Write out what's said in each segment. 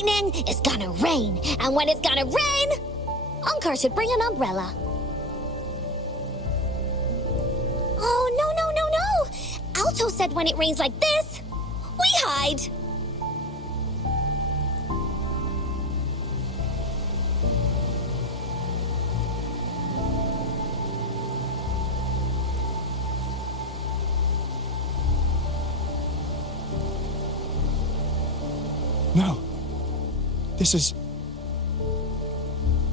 lightning, it's gonna rain. And when it's gonna rain, Unkar should bring an umbrella. Oh, no. Alto said when it rains like this, we hide. No. This is...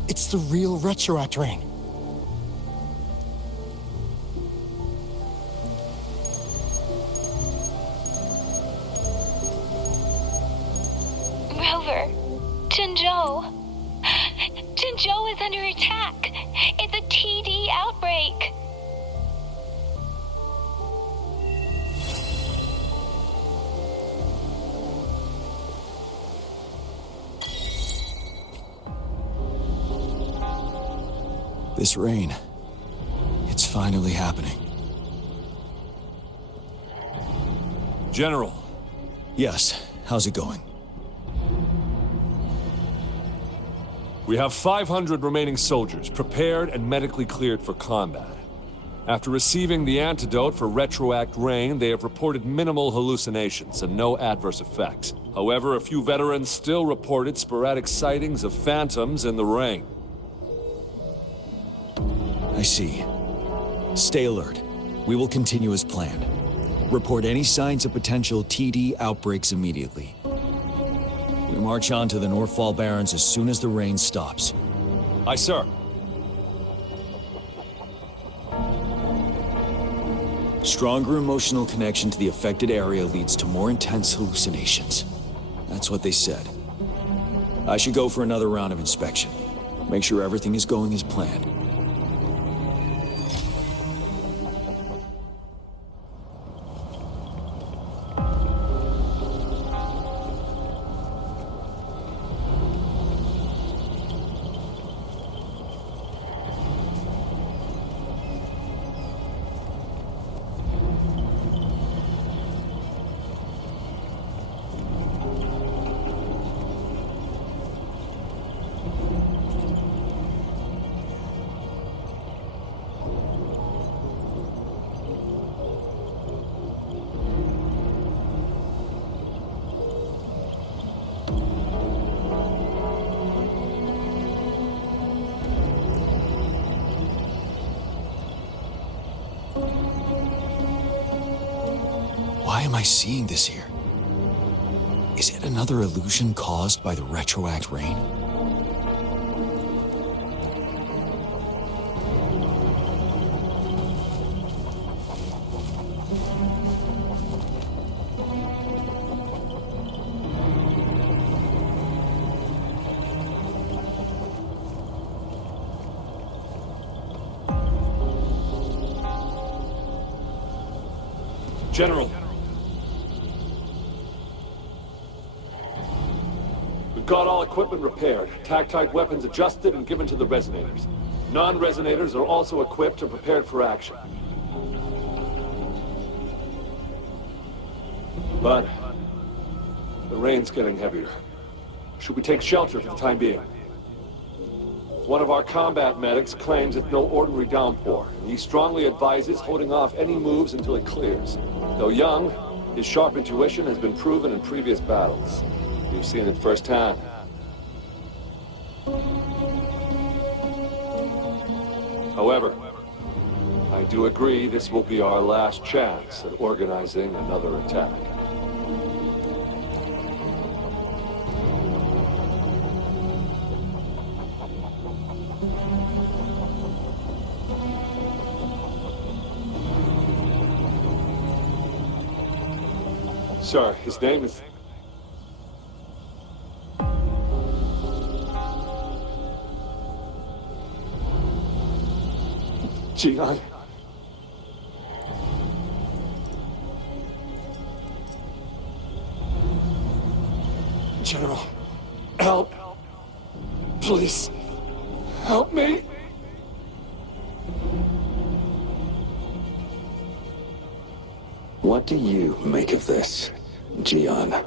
It's the real retroact rain. Rover, Jinzhou. Jinzhou is under attack. It's a TD outbreak. This rain, it's finally happening. General. Yes, how's it going? We have 500 remaining soldiers, prepared and medically cleared for combat. After receiving the antidote for retroact rain, they have reported minimal hallucinations and no adverse effects. However, a few veterans still reported sporadic sightings of phantoms in the rain. I see. Stay alert. We will continue as planned. Report any signs of potential TD outbreaks immediately. We march on to the Northfall Barrens as soon as the rain stops. Aye, sir. Stronger emotional connection to the affected area leads to more intense hallucinations. That's what they said. I should go for another round of inspection. Make sure everything is going as planned. Why am I seeing this here? Is it another illusion caused by the retroact rain? General. We've got all equipment repaired, tactite weapons adjusted and given to the resonators. Non-resonators are also equipped and prepared for action. But the rain's getting heavier. Should we take shelter for the time being? One of our combat medics claims it's no ordinary downpour, and he strongly advises holding off any moves until it clears. Though young, his sharp intuition has been proven in previous battles. You've seen it firsthand. However, I do agree this will be our last chance at organizing another attack. Sir, his name is... Jian. General, help. Please, help me. What do you make of this, Jian?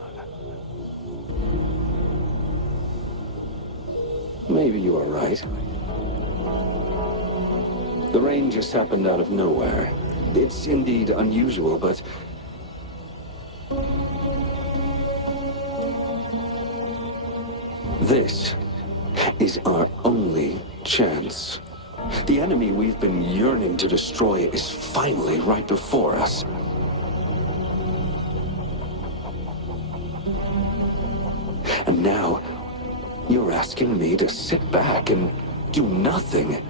Maybe you are right. The rain just happened out of nowhere. It's indeed unusual, but... this is our only chance. The enemy we've been yearning to destroy is finally right before us. And now, you're asking me to sit back and do nothing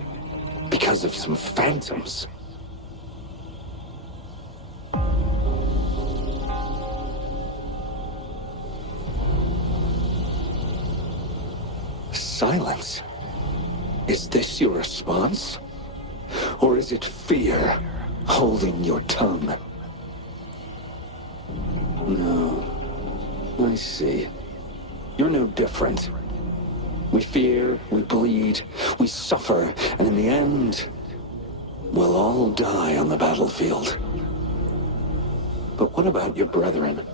because of some phantoms. Silence. Is this your response? Or is it fear holding your tongue? No. I see. You're no different. We fear, we bleed, we suffer, and in the end, we'll all die on the battlefield. But what about your brethren,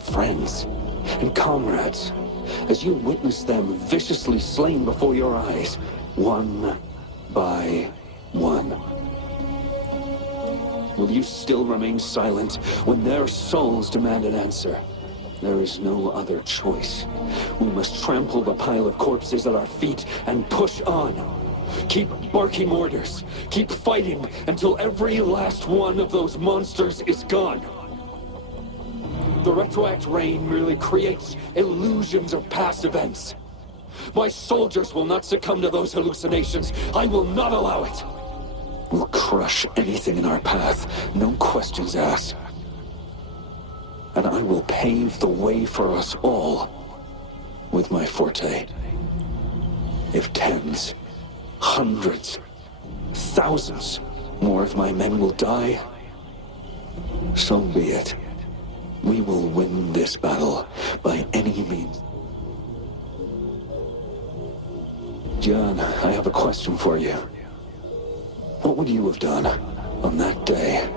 friends, and comrades, as you witness them viciously slain before your eyes, one by one? Will you still remain silent when their souls demand an answer? There is no other choice. We must trample the pile of corpses at our feet and push on. Keep barking orders. Keep fighting until every last one of those monsters is gone. The retroact rain merely creates illusions of past events. My soldiers will not succumb to those hallucinations. I will not allow it. We'll crush anything in our path, no questions asked. And I will pave the way for us all with my forte. If tens, hundreds, thousands more of my men will die, so be it. We will win this battle by any means. John, I have a question for you. What would you have done on that day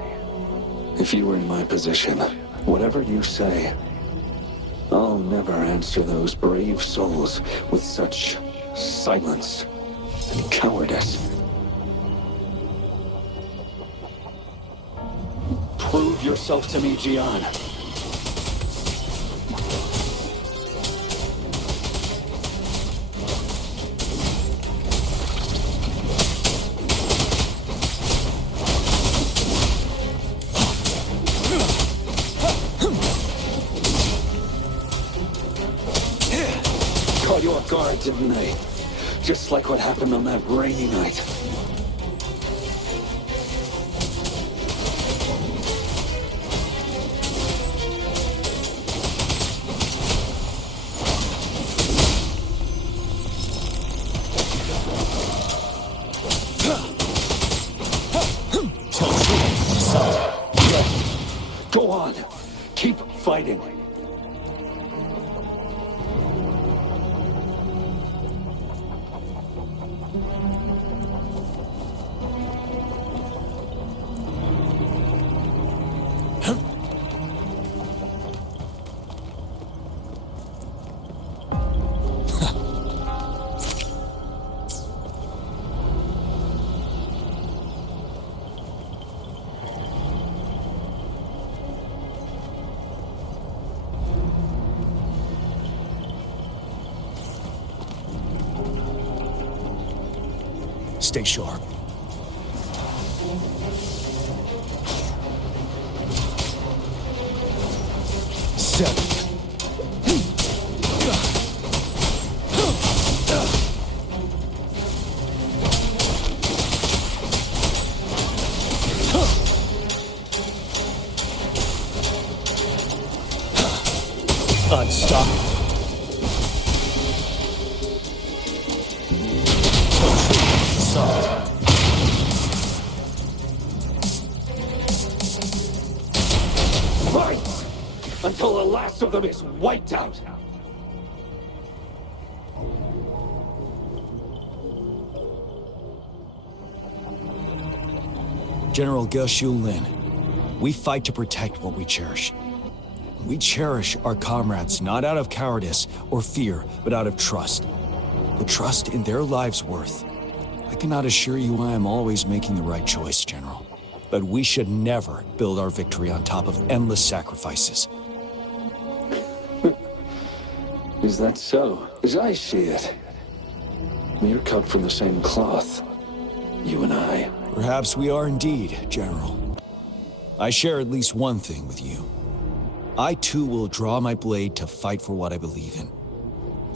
if you were in my position? Whatever you say, I'll never answer those brave souls with such silence and cowardice. Prove yourself to me, Gian. Caught you off guard, didn't they? Just like what happened on that rainy night. Go on. Keep fighting. Stay sharp. Seven. Unstoppable. Fight! Until the last of them is wiped out! General Ge Lin, we fight to protect what we cherish. We cherish our comrades not out of cowardice or fear, but out of trust. the trust in their lives' worth. I cannot assure you I am always making the right choice, General. But we should never build our victory on top of endless sacrifices. Is that so? As I see it, we're cut from the same cloth, you and I. Perhaps we are indeed, General. I share at least one thing with you. I too will draw my blade to fight for what I believe in.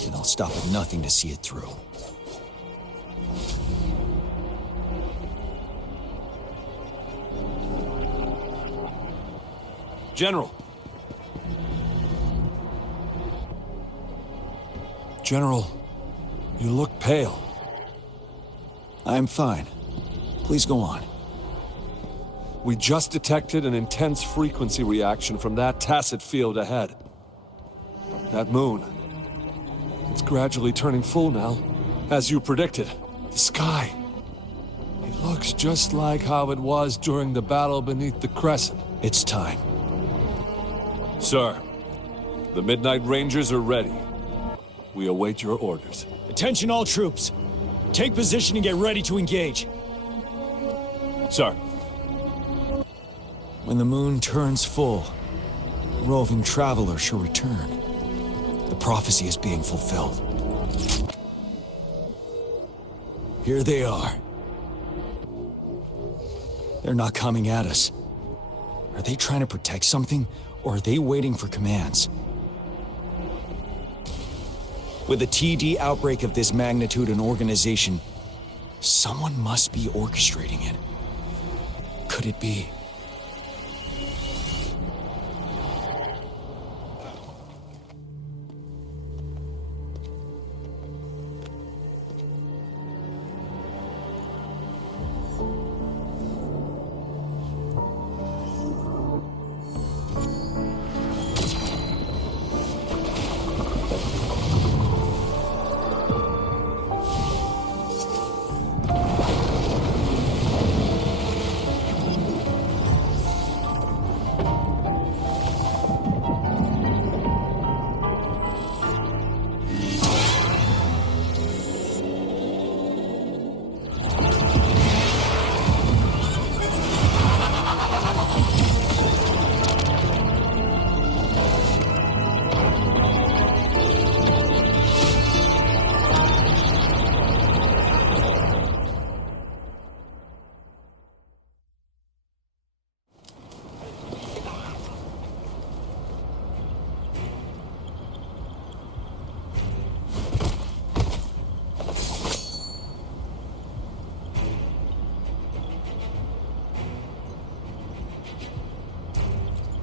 And I'll stop at nothing to see it through. General. General, you look pale. I'm fine. Please go on. We just detected an intense frequency reaction from that tacit field ahead. That moon. It's gradually turning full now, as you predicted. The sky. It looks just like how it was during the battle beneath the crescent. It's time. Sir, the Midnight Rangers are ready. We await your orders. Attention all troops. Take position and get ready to engage. Sir. When the moon turns full, the roving traveler shall return. The prophecy is being fulfilled. Here they are. They're not coming at us. Are they trying to protect something, or are they waiting for commands? With a TD outbreak of this magnitude and organization, someone must be orchestrating it. Could it be?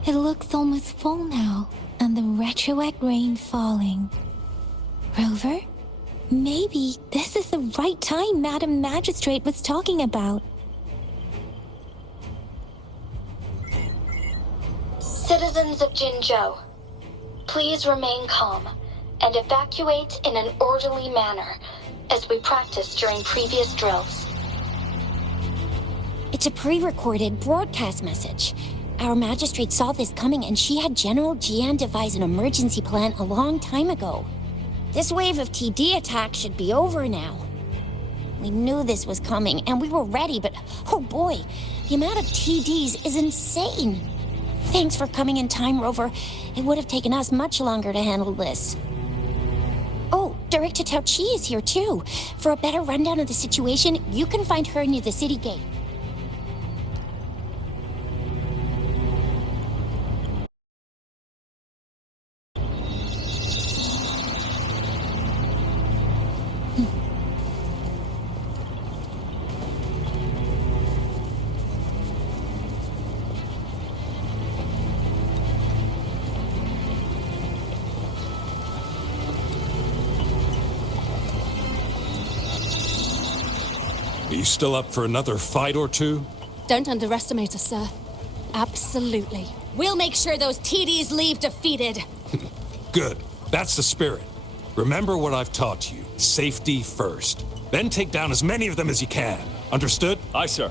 It looks almost full now, and the retroact rain falling. Rover? Maybe this is the right time Madam Magistrate was talking about. Citizens of Jinzhou, please remain calm and evacuate in an orderly manner, as we practiced during previous drills. It's a pre-recorded broadcast message. Our magistrate saw this coming and she had General Jian devise an emergency plan a long time ago. This wave of TD attacks should be over now. We knew this was coming and we were ready, but oh boy, the amount of TDs is insane. Thanks for coming in time, Rover. It would have taken us much longer to handle this. Oh, Director Tao Chi is here too. For a better rundown of the situation, you can find her near the city gate. Are you still up for another fight or two? Don't underestimate us, sir. Absolutely. We'll make sure those TDs leave defeated. Good. That's the spirit. Remember what I've taught you. Safety first. Then take down as many of them as you can. Understood? Aye, sir.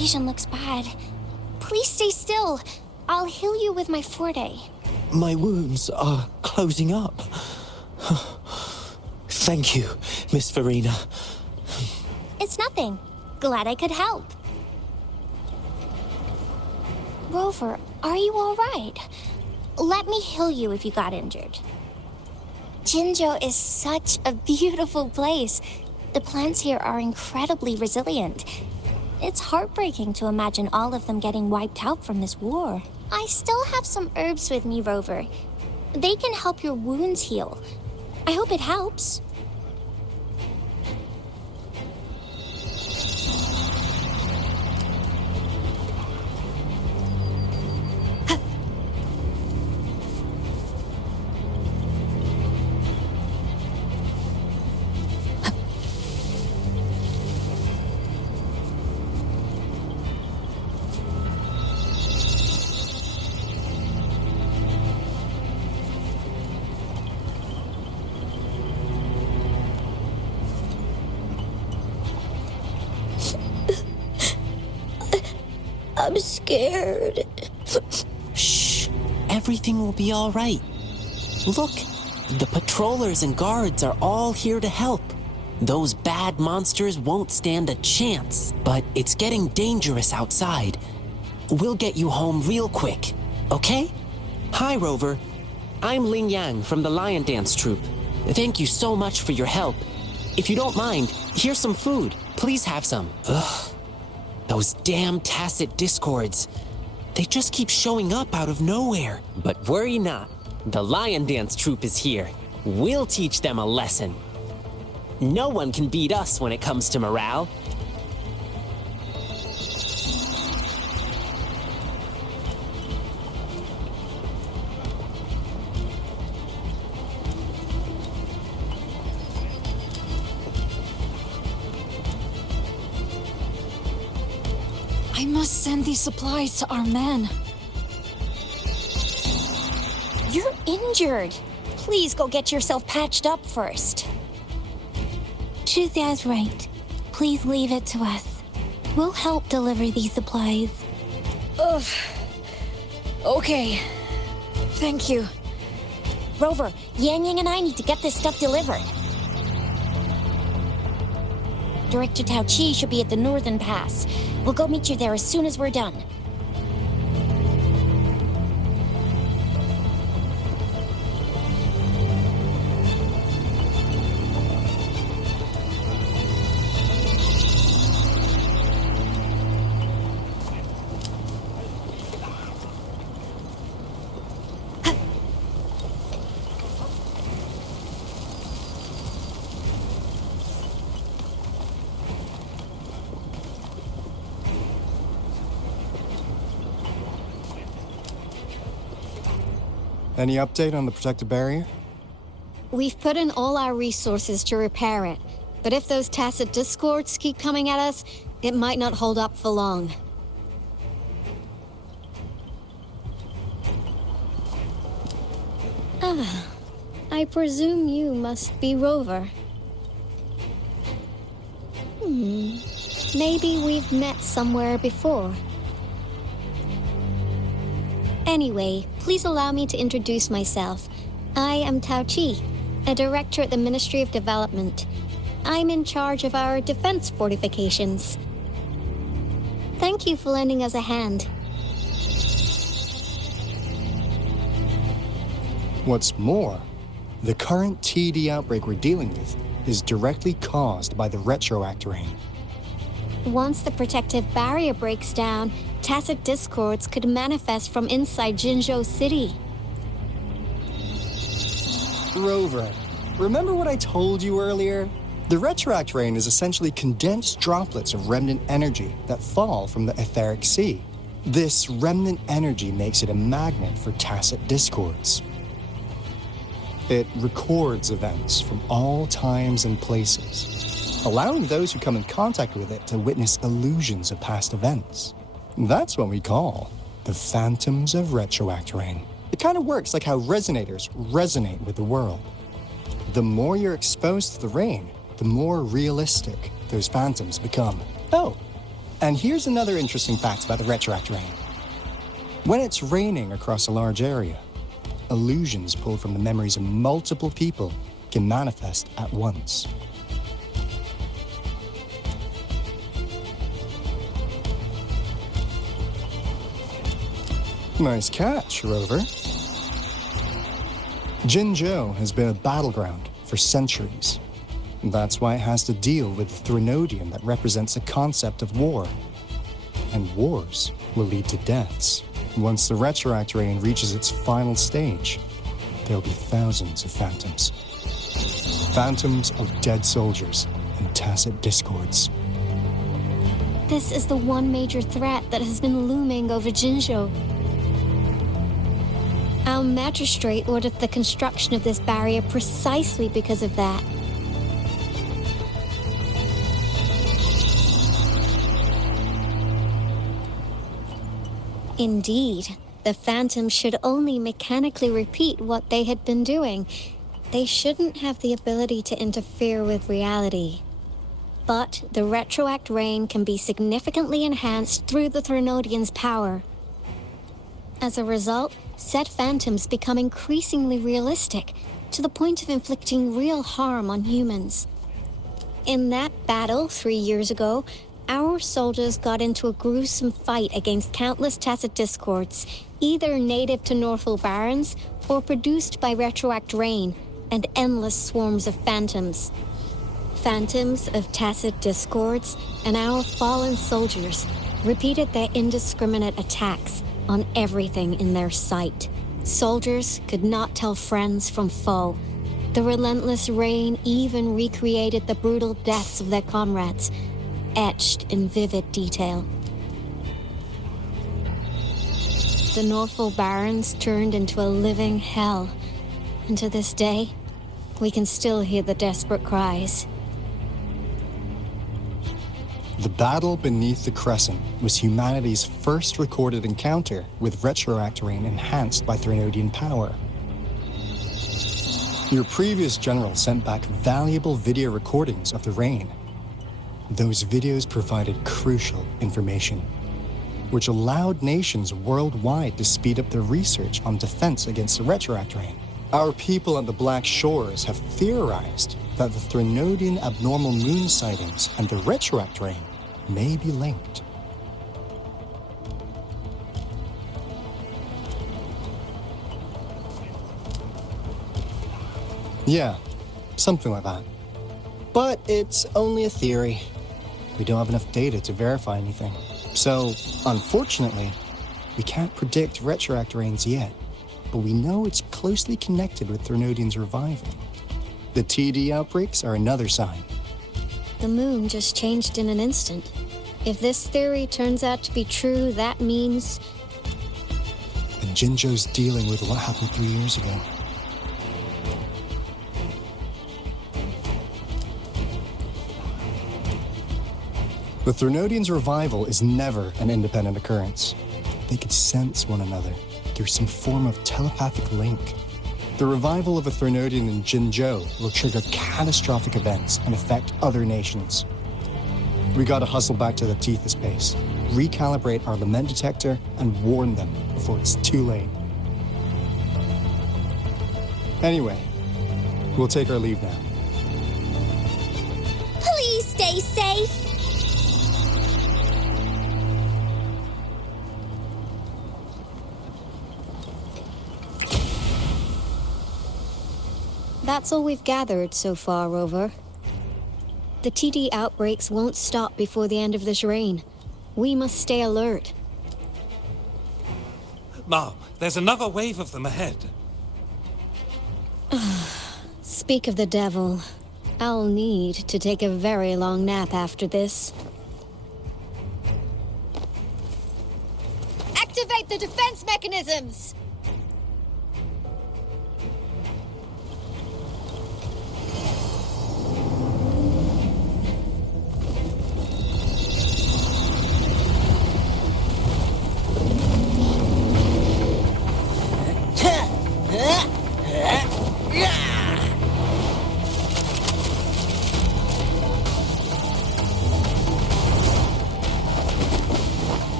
abrasion looks bad. Please stay still. I'll heal you with my Forte. My wounds are closing up. Thank you, Miss Farina. It's nothing. Glad I could help. Rover, are you all right? Let me heal you if you got injured. Jinzhou is such a beautiful place. The plants here are incredibly resilient. It's heartbreaking to imagine all of them getting wiped out from this war. I still have some herbs with me, Rover. They can help your wounds heal. I hope it helps. I'm scared. Shh. Everything will be all right. Look, the patrollers and guards are all here to help. Those bad monsters won't stand a chance, but it's getting dangerous outside. We'll get you home real quick, okay? Hi, Rover. I'm Ling Yang from the Lion Dance Troupe. Thank you so much for your help. If you don't mind, here's some food. Please have some. Ugh. Those damn tacit discords. They just keep showing up out of nowhere. But worry not. The Lion Dance Troupe is here. We'll teach them a lesson. No one can beat us when it comes to morale. I must send these supplies to our men. You're injured. Please go get yourself patched up first. Chuxia's right. Please leave it to us. We'll help deliver these supplies. Ugh. Okay. Thank you. Rover, Yang Yang and I need to get this stuff delivered. Director Tao Chi should be at the Northern Pass. We'll go meet you there as soon as we're done. Any update on the protective barrier? We've put in all our resources to repair it, but if those tacit discords keep coming at us, it might not hold up for long. Ah, I presume you must be Rover. Maybe we've met somewhere before. Anyway, please allow me to introduce myself. I am Tao Chi, a director at the Ministry of Development. I'm in charge of our defense fortifications. Thank you for lending us a hand. What's more, the current TD outbreak we're dealing with is directly caused by the retroactor rain. Once the protective barrier breaks down, tacit discords could manifest from inside Jinzhou City. Rover, remember what I told you earlier? The retroact rain is essentially condensed droplets of remnant energy that fall from the etheric sea. This remnant energy makes it a magnet for tacit discords. It records events from all times and places, allowing those who come in contact with it to witness illusions of past events. That's what we call the phantoms of retroact rain. It kind of works like how resonators resonate with the world. The more you're exposed to the rain, the more realistic those phantoms become. Oh, And here's another interesting fact about the retroact rain. When it's raining across a large area, illusions pulled from the memories of multiple people can manifest at once. Nice catch, Rover. Jinzhou has been a battleground for centuries. That's why it has to deal with the Threnodian that represents the concept of war. And wars will lead to deaths. Once the retroact rain reaches its final stage, there'll be thousands of phantoms. Phantoms of dead soldiers and tacit discords. This is the one major threat that has been looming over Jinzhou. Our magistrate ordered the construction of this barrier precisely because of that. Indeed, the phantoms should only mechanically repeat what they had been doing. They shouldn't have the ability to interfere with reality. But the retroact rain can be significantly enhanced through the Threnodian's power. As a result, said phantoms become increasingly realistic, to the point of inflicting real harm on humans. In that battle 3 years ago, our soldiers got into a gruesome fight against countless tacit discords, either native to Northall Barrens or produced by retroact rain and endless swarms of phantoms. Phantoms of tacit discords and our fallen soldiers repeated their indiscriminate attacks on everything in their sight. Soldiers could not tell friends from foe. The relentless rain even recreated the brutal deaths of their comrades, etched in vivid detail. The Northall Barrens turned into a living hell, and to this day, we can still hear the desperate cries. The battle beneath the Crescent was humanity's first recorded encounter with retroact rain enhanced by Threnodian power. Your previous general sent back valuable video recordings of the rain. Those videos provided crucial information, which allowed nations worldwide to speed up their research on defense against the retroact rain. Our people at the Black Shores have theorized that the Threnodian abnormal moon sightings and the retroact rain may be linked. Yeah, something like that. But it's only a theory. We don't have enough data to verify anything. So, unfortunately, we can't predict retroact rains yet, but we know it's closely connected with Threnodian's revival. The TD outbreaks are another sign. The moon just changed in an instant. If this theory turns out to be true, that means... And Jinzhou's dealing with what happened 3 years ago. The Threnodian's revival is never an independent occurrence. They could sense one another through some form of telepathic link. The revival of a Threnodian in Jinzhou will trigger catastrophic events and affect other nations. We gotta hustle back to the Tethys base, recalibrate our lament detector, and warn them before it's too late. Anyway, we'll take our leave now. Please stay safe. That's all we've gathered so far, Rover. The TD outbreaks won't stop before the end of this reign. We must stay alert. Mom, there's another wave of them ahead. Speak of the devil. I'll need to take a very long nap after this. Activate the defense mechanisms!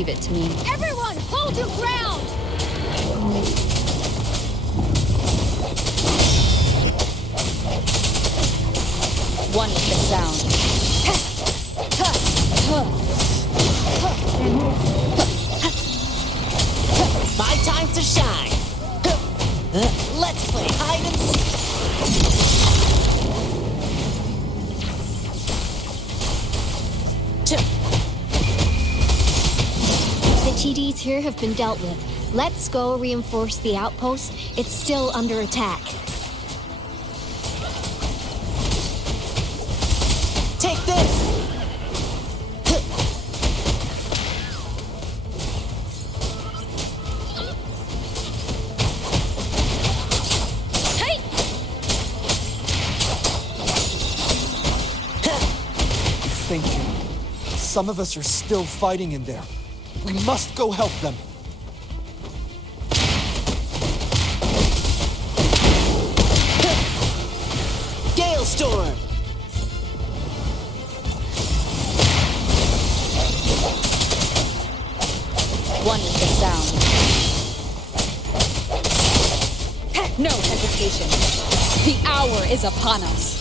Leave it to me. Everyone, hold your ground! One with the sound. My time to shine. Let's play hide and seek. The TDs here have been dealt with. Let's go reinforce the outpost. It's still under attack. Take this! Thank you. Some of us are still fighting in there. We must go help them. Gale Storm! One with the sound. No hesitation. The hour is upon us.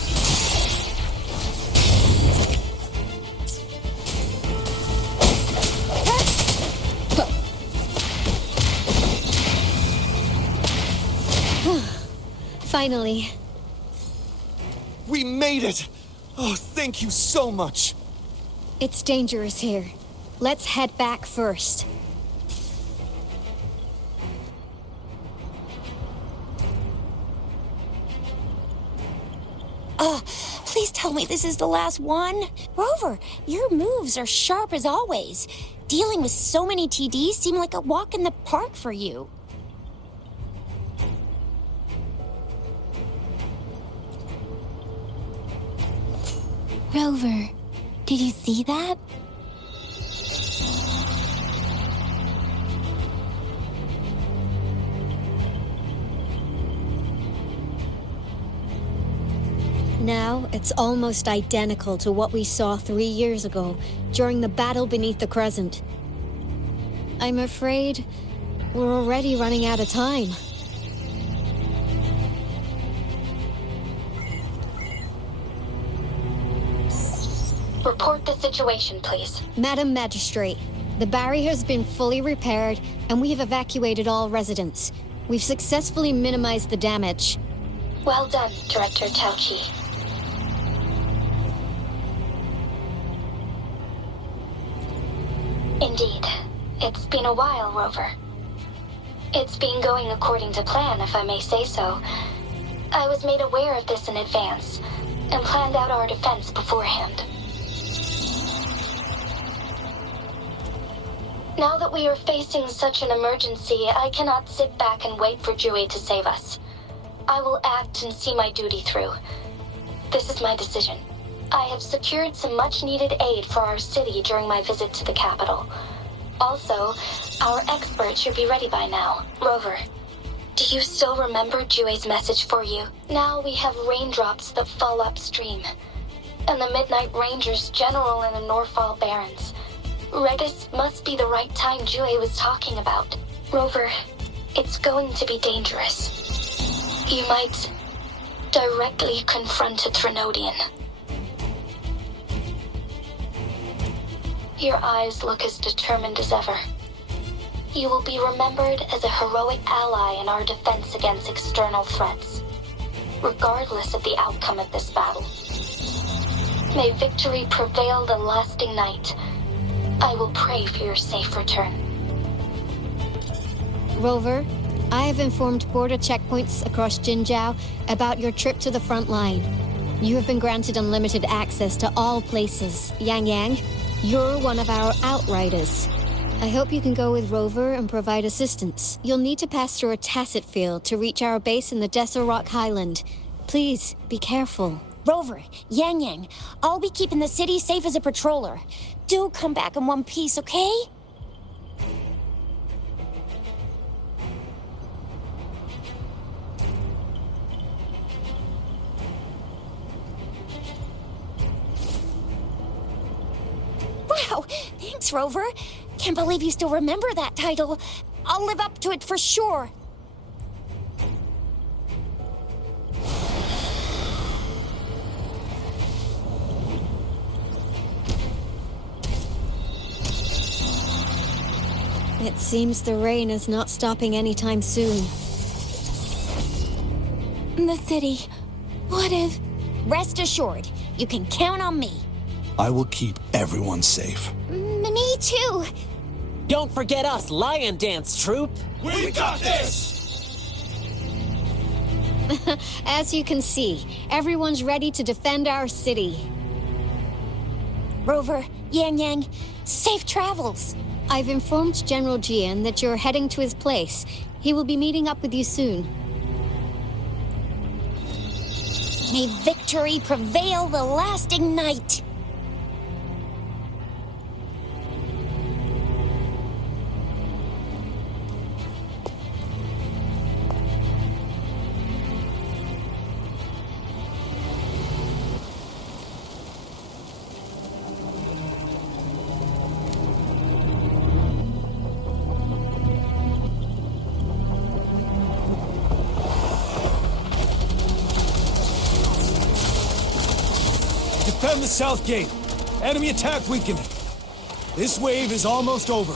Finally. We made it! Oh, thank you so much! It's dangerous here. Let's head back first. Please tell me this is the last one. Rover, your moves are sharp as always. Dealing with so many TDs seemed like a walk in the park for you. Rover, did you see that? Now, it's almost identical to what we saw 3 years ago, during the battle beneath the Crescent. I'm afraid we're already running out of time. Report the situation, please. Madam Magistrate, the barrier has been fully repaired, and we have evacuated all residents. We've successfully minimized the damage. Well done, Director Tauchi. Indeed. It's been a while, Rover. It's been going according to plan, if I may say so. I was made aware of this in advance, and planned out our defense beforehand. Now that we are facing such an emergency, I cannot sit back and wait for Jue to save us. I will act and see my duty through. This is my decision. I have secured some much-needed aid for our city during my visit to the capital. Also, our expert should be ready by now. Rover, do you still remember Jue's message for you? Now we have raindrops that fall upstream, and the Midnight Rangers general in the Norfall Barrens. Redis must be the right time Jue was talking about. Rover, it's going to be dangerous. You might directly confront a Trinodian. Your eyes look as determined as ever. You will be remembered as a heroic ally in our defense against external threats, regardless of the outcome of this battle. May victory prevail the lasting night. I will pray for your safe return. Rover, I have informed border checkpoints across Jinzhou about your trip to the front line. You have been granted unlimited access to all places. Yang Yang, you're one of our outriders. I hope you can go with Rover and provide assistance. You'll need to pass through a tacit field to reach our base in the Desert Rock Highland. Please, be careful. Rover, Yang Yang, I'll be keeping the city safe as a patroller. Do come back in one piece, okay? Wow, thanks, Rover. Can't believe you still remember that title. I'll live up to it for sure. It seems the rain is not stopping anytime soon. The city. What if... Rest assured, you can count on me. I will keep everyone safe. Me too. Don't forget us, Lion Dance Troop! We got this! As you can see, everyone's ready to defend our city. Rover, Yang Yang, safe travels. I've informed General Jian that you're heading to his place. He will be meeting up with you soon. May victory prevail the lasting night. Defend the south gate. Enemy attack weakening. This wave is almost over.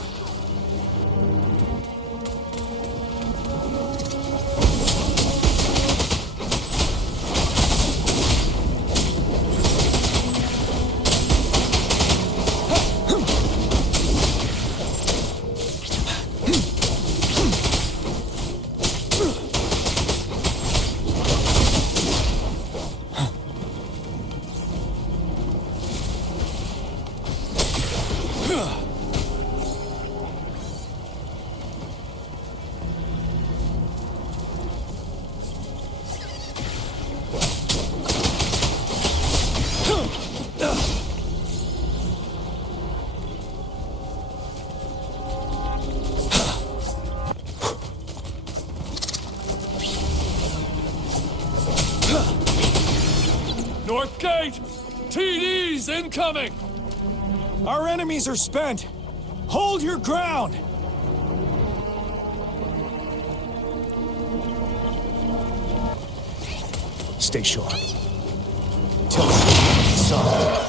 North Gate! TDs incoming! Our enemies are spent. Hold your ground! Stay sharp. Till solid.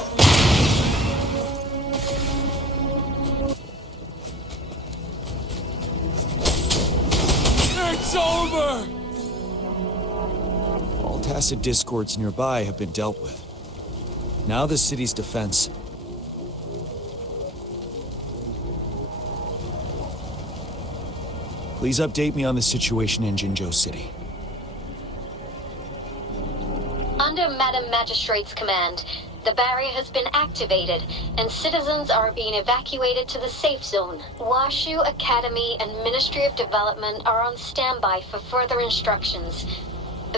It's over! All tacit discords nearby have been dealt with. Now the city's defense. Please update me on the situation in Jinzhou City. Under Madam Magistrate's command, the barrier has been activated, and citizens are being evacuated to the safe zone. Washu Academy and Ministry of Development are on standby for further instructions.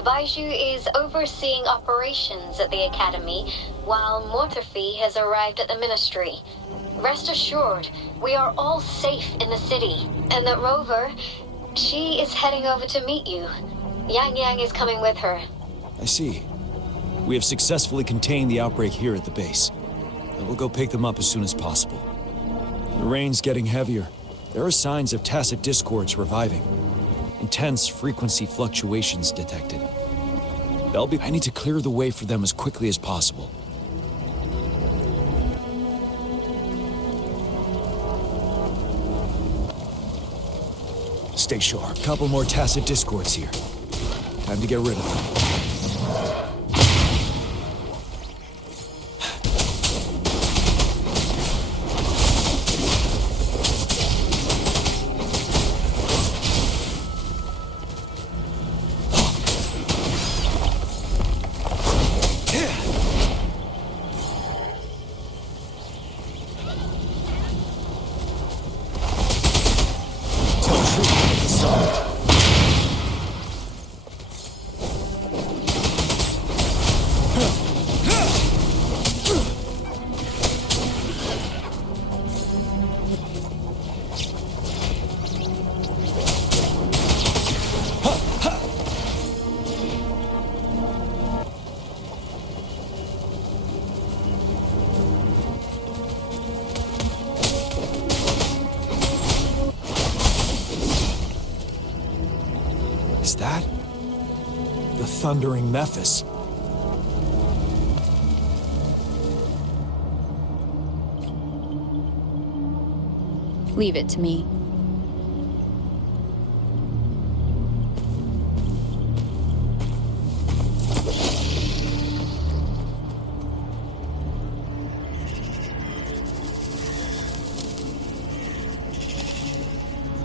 Baiju is overseeing operations at the Academy, while Mortherfee has arrived at the Ministry. Rest assured, we are all safe in the city, and that Rover, she is heading over to meet you. Yang Yang is coming with her. I see. We have successfully contained the outbreak here at the base. I will go pick them up as soon as possible. The rain's getting heavier. There are signs of tacit discords reviving. Intense frequency fluctuations detected. I need to clear the way for them as quickly as possible. Stay sharp. Couple more tacit discords here. Time to get rid of them. Is that the thundering Mephis? Leave it to me.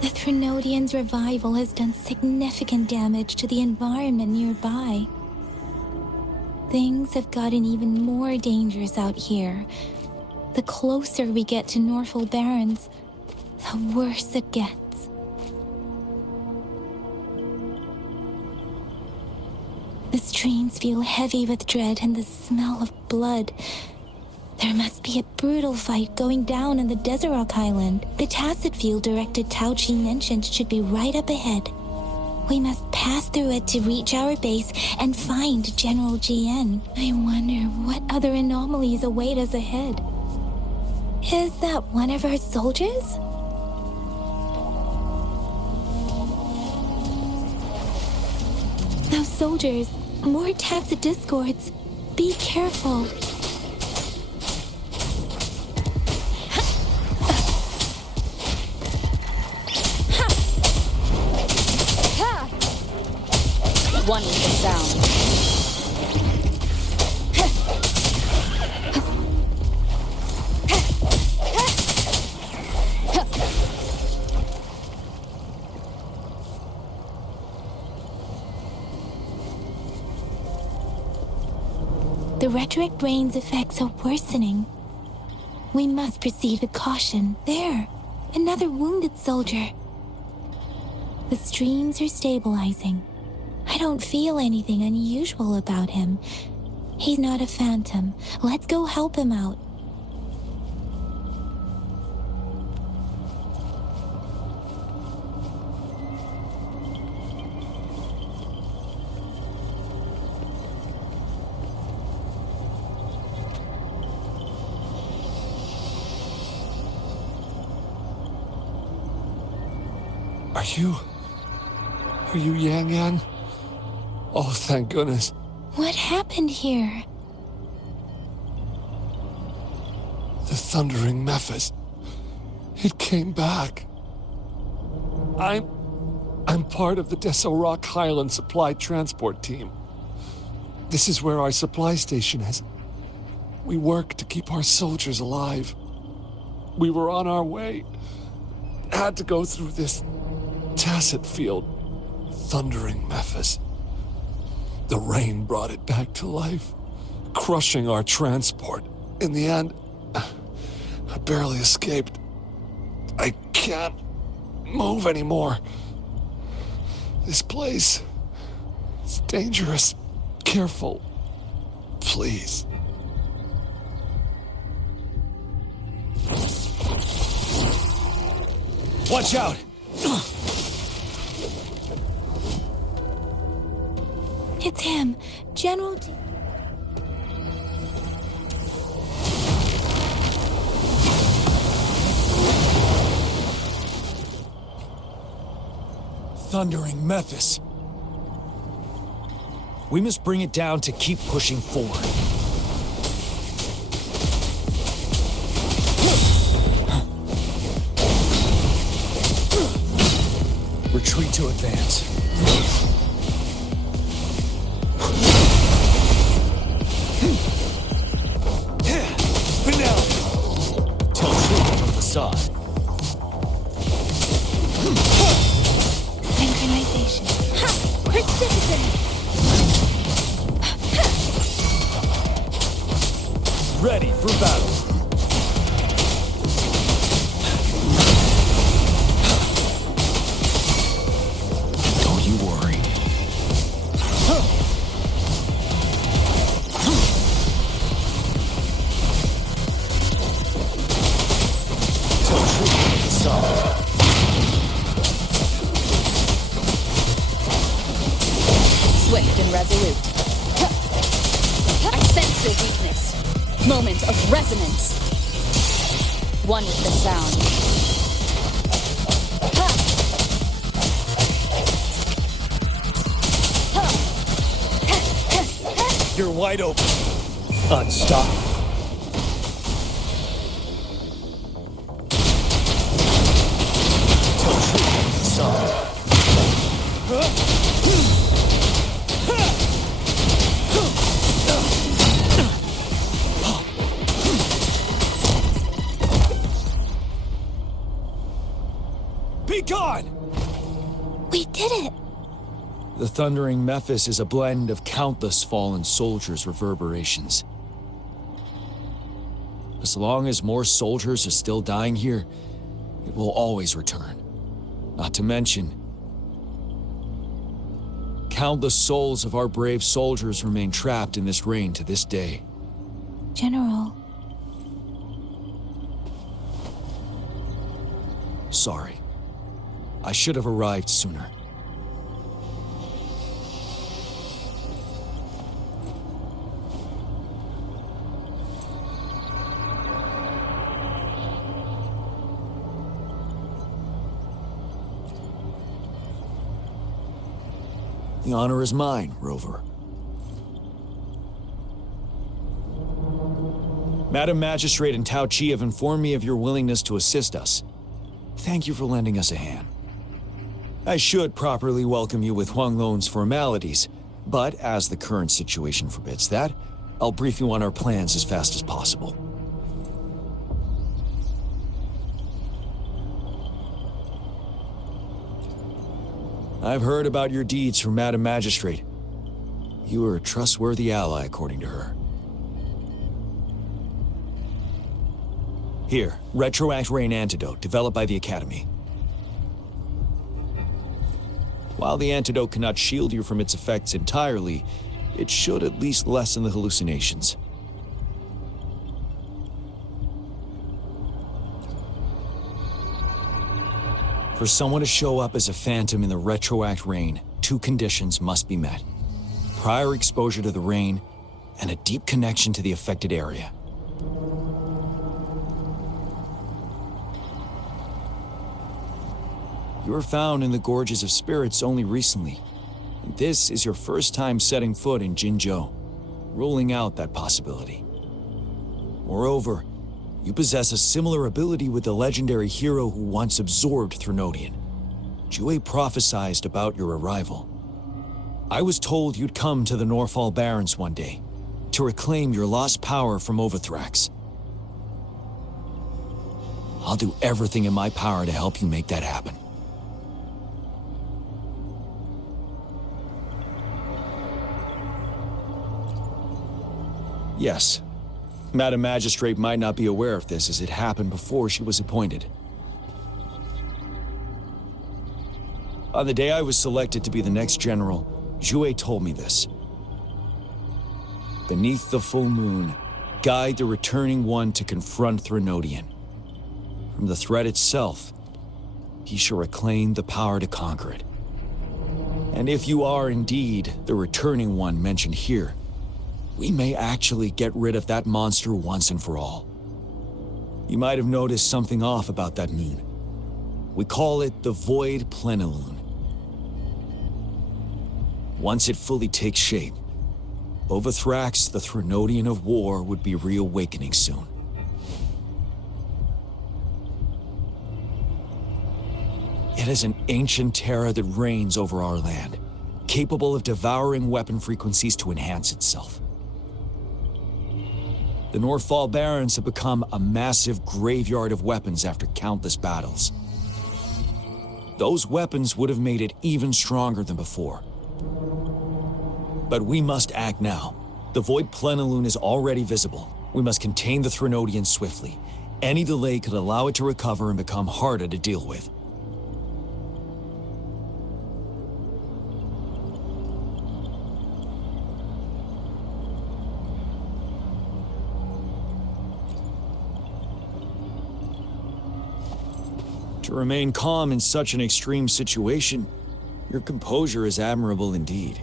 The Threnodians' revival has done significant damage to the environment nearby. Things have gotten even more dangerous out here. The closer we get to Norfolk Barrens, the worse it gets. The streams feel heavy with dread and the smell of blood. There must be a brutal fight going down in the Desert Island. The tacit field Director Tauchi mentioned should be right up ahead. We must pass through it to reach our base and find General GN. I wonder what other anomalies await us ahead. Is that one of our soldiers? Those soldiers, more tacit discords. Be careful. One with the sound. The rhetoric brain's effects are worsening. We must proceed with caution. There, another wounded soldier. The streams are stabilizing. I don't feel anything unusual about him. He's not a phantom. Let's go help him out. Are you Yang Yang? Oh, thank goodness. What happened here? The thundering Mephis. It came back. I'm part of the Deso Rock Highland Supply Transport Team. This is where our supply station is. We work to keep our soldiers alive. We were on our way. Had to go through this tacit field. Thundering Mephis. The rain brought it back to life, crushing our transport. In the end, I barely escaped. I can't move anymore. This place is dangerous. Careful, please. Watch out! It's him, General G. Thundering Mephis. We must bring it down to keep pushing forward. Retreat to advance. Facade. Synchronization. Ha! Precipitant! Ready for battle. Don't you worry. Swift and resolute. I sense your weakness. Moment of resonance. One with the sound. You're wide open. Unstoppable. Till truth is sought. Be gone! We did it! The thundering Mephis is a blend of countless fallen soldiers' reverberations. As long as more soldiers are still dying here, it will always return. Not to mention, countless souls of our brave soldiers remain trapped in this rain to this day. General, Sorry. I should have arrived sooner. The honor is mine, Rover. Madam Magistrate and Tao Chi have informed me of your willingness to assist us. Thank you for lending us a hand. I should properly welcome you with Huang Lon's formalities, but as the current situation forbids that, I'll brief you on our plans as fast as possible. I've heard about your deeds from Madam Magistrate. You are a trustworthy ally, according to her. Here, Retroact Rain Antidote, developed by the Academy. While the antidote cannot shield you from its effects entirely, it should at least lessen the hallucinations. For someone to show up as a phantom in the Retroact Rain, 2 conditions must be met. Prior exposure to the rain, and a deep connection to the affected area. You were found in the Gorges of Spirits only recently, and this is your first time setting foot in Jinzhou, ruling out that possibility. Moreover, you possess a similar ability with the legendary hero who once absorbed Threnodian. Jue prophesied about your arrival. I was told you'd come to the Norfall Barrens one day, to reclaim your lost power from Overthrax. I'll do everything in my power to help you make that happen. Yes. Madam Magistrate might not be aware of this as it happened before she was appointed. On the day I was selected to be the next general, Jue told me this. Beneath the full moon, guide the returning one to confront Threnodian. From the threat itself, he shall reclaim the power to conquer it. And if you are indeed the returning one mentioned here, we may actually get rid of that monster once and for all. You might have noticed something off about that moon. We call it the Void Plenilune. Once it fully takes shape, Overthrax, the Threnodian of War, would be reawakening soon. It is an ancient terror that reigns over our land, capable of devouring weapon frequencies to enhance itself. The Norfall Barrens have become a massive graveyard of weapons after countless battles. Those weapons would have made it even stronger than before. But we must act now. The Void Plenilune is already visible. We must contain the Threnodian swiftly. Any delay could allow it to recover and become harder to deal with. To remain calm in such an extreme situation, your composure is admirable indeed.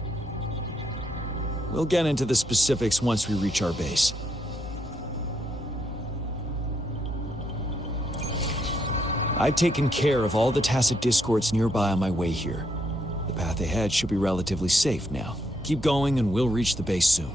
We'll get into the specifics once we reach our base. I've taken care of all the tacit discords nearby on my way here. The path ahead should be relatively safe now. Keep going and we'll reach the base soon.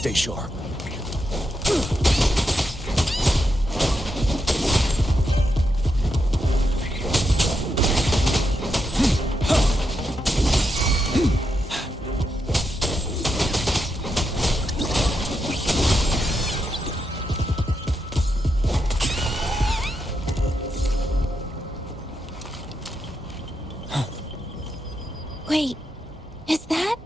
Stay sharp. Wait, is that?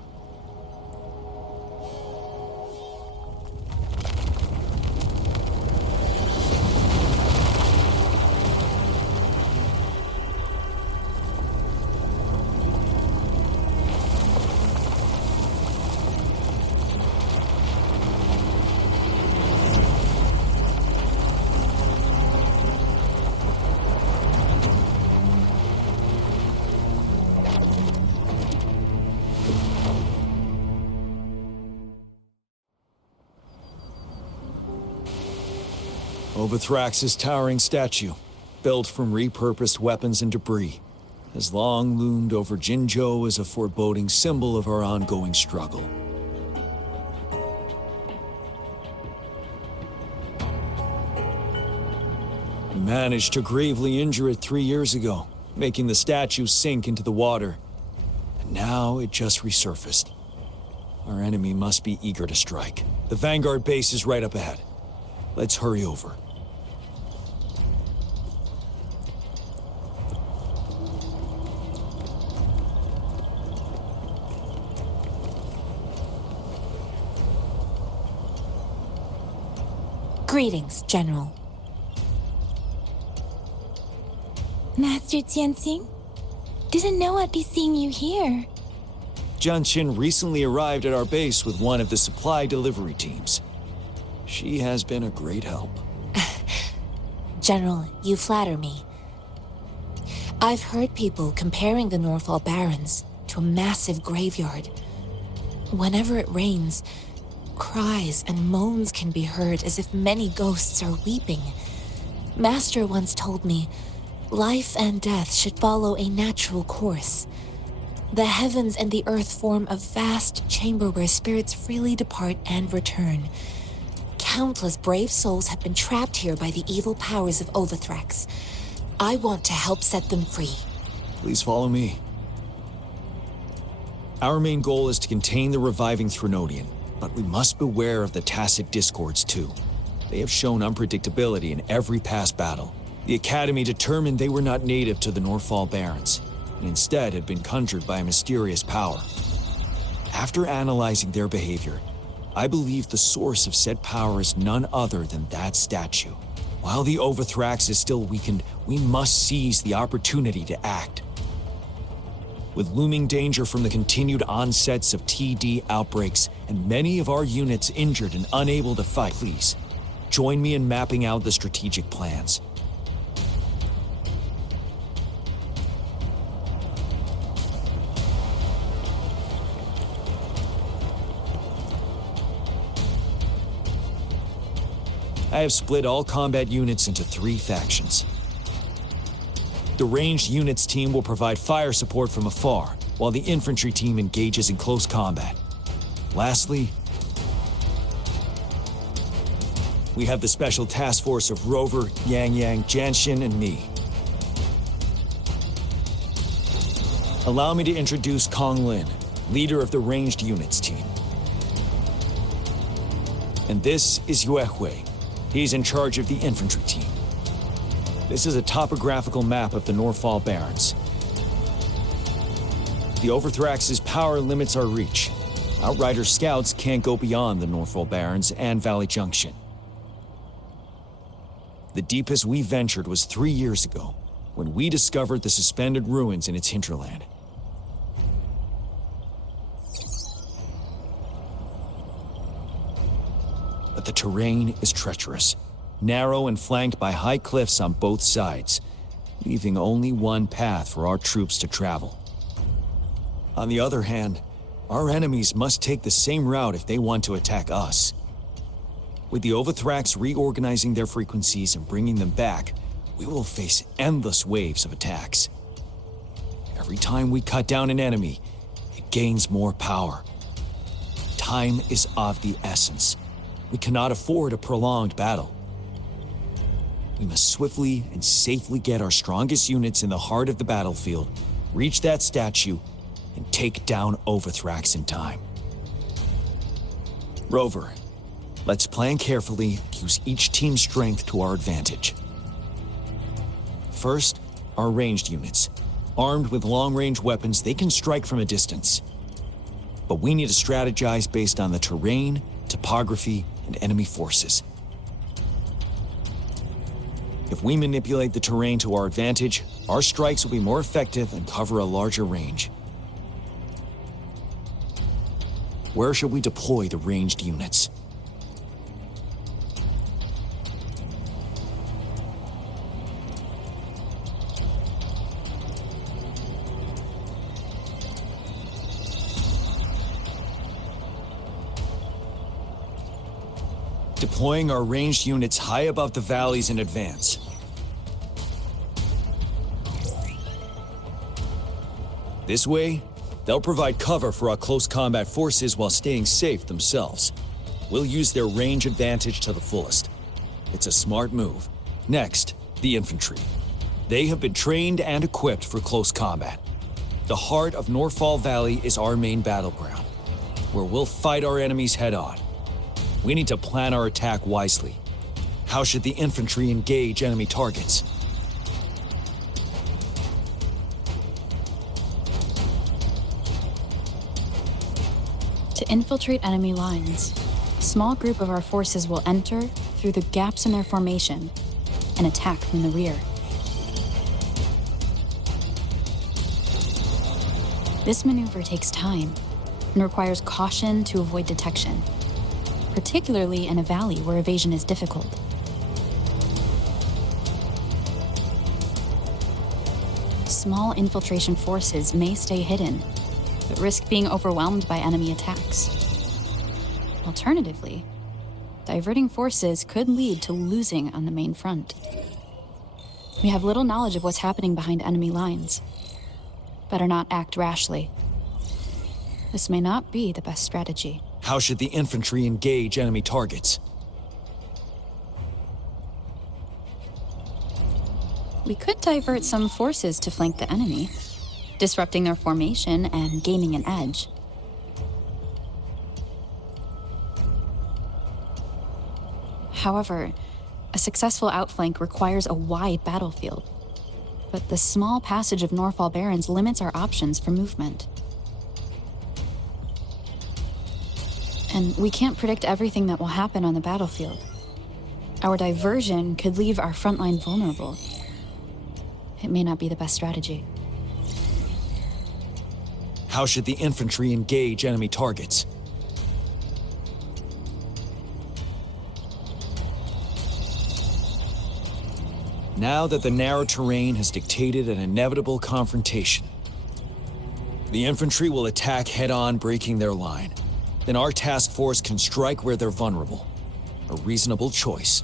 Overthrax's towering statue, built from repurposed weapons and debris, has long loomed over Jinzhou as a foreboding symbol of our ongoing struggle. We managed to gravely injure it 3 years ago, making the statue sink into the water. And now it just resurfaced. Our enemy must be eager to strike. The Vanguard base is right up ahead. Let's hurry over. Greetings, General. Master Jianxing? Didn't know I'd be seeing you here. Jianqin recently arrived at our base with one of the supply delivery teams. She has been a great help. General, you flatter me. I've heard people comparing the Norfall Barrens to a massive graveyard. Whenever it rains, cries and moans can be heard as if many ghosts are weeping. Master once told me, life and death should follow a natural course. The heavens and the earth form a vast chamber where spirits freely depart and return. Countless brave souls have been trapped here by the evil powers of Overthrax. I want to help set them free. Please follow me. Our main goal is to contain the reviving Threnodian, but we must beware of the tacit discords too. They have shown unpredictability in every past battle. The Academy determined they were not native to the Norfall Barrens, and instead had been conjured by a mysterious power. After analyzing their behavior, I believe the source of said power is none other than that statue. While the Overthrax is still weakened, we must seize the opportunity to act. With looming danger from the continued onsets of TD outbreaks and many of our units injured and unable to fight, please, join me in mapping out the strategic plans. I have split all combat units into 3 factions. The ranged units team will provide fire support from afar, while the infantry team engages in close combat. Lastly, we have the special task force of Rover, Yang, Jianxin, and me. Allow me to introduce Kong Lin, leader of the ranged units team. And this is Yue Hui. He's in charge of the infantry team. This is a topographical map of the Norfall Barrens. The Overthrax's power limits our reach. Outrider scouts can't go beyond the Norfall Barrens and Valley Junction. The deepest we ventured was 3 years ago, when we discovered the suspended ruins in its hinterland. But the terrain is treacherous, narrow and flanked by high cliffs on both sides, leaving only one path for our troops to travel. On the other hand, our enemies must take the same route if they want to attack us. With the Overthrax reorganizing their frequencies and bringing them back, we will face endless waves of attacks. Every time we cut down an enemy, it gains more power. Time is of the essence. We cannot afford a prolonged battle. We must swiftly and safely get our strongest units in the heart of the battlefield, reach that statue, and take down Overthrax in time. Rover, let's plan carefully and use each team's strength to our advantage. First, our ranged units. Armed with long-range weapons, they can strike from a distance. But we need to strategize based on the terrain, topography, and enemy forces. If we manipulate the terrain to our advantage, our strikes will be more effective and cover a larger range. Where should we deploy the ranged units? Deploying our ranged units high above the valleys in advance. This way, they'll provide cover for our close combat forces while staying safe themselves. We'll use their range advantage to the fullest. It's a smart move. Next, the infantry. They have been trained and equipped for close combat. The heart of Norfall Valley is our main battleground, where we'll fight our enemies head-on. We need to plan our attack wisely. How should the infantry engage enemy targets? To infiltrate enemy lines, a small group of our forces will enter through the gaps in their formation and attack from the rear. This maneuver takes time and requires caution to avoid detection, particularly in a valley where evasion is difficult. Small infiltration forces may stay hidden, but risk being overwhelmed by enemy attacks. Alternatively, diverting forces could lead to losing on the main front. We have little knowledge of what's happening behind enemy lines. Better not act rashly. This may not be the best strategy. How should the infantry engage enemy targets? We could divert some forces to flank the enemy, disrupting their formation and gaining an edge. However, a successful outflank requires a wide battlefield, but the small passage of Norfall Barrens limits our options for movement. And we can't predict everything that will happen on the battlefield. Our diversion could leave our front line vulnerable. It may not be the best strategy. How should the infantry engage enemy targets? Now that the narrow terrain has dictated an inevitable confrontation, the infantry will attack head-on, breaking their line. Then our task force can strike where they're vulnerable. A reasonable choice.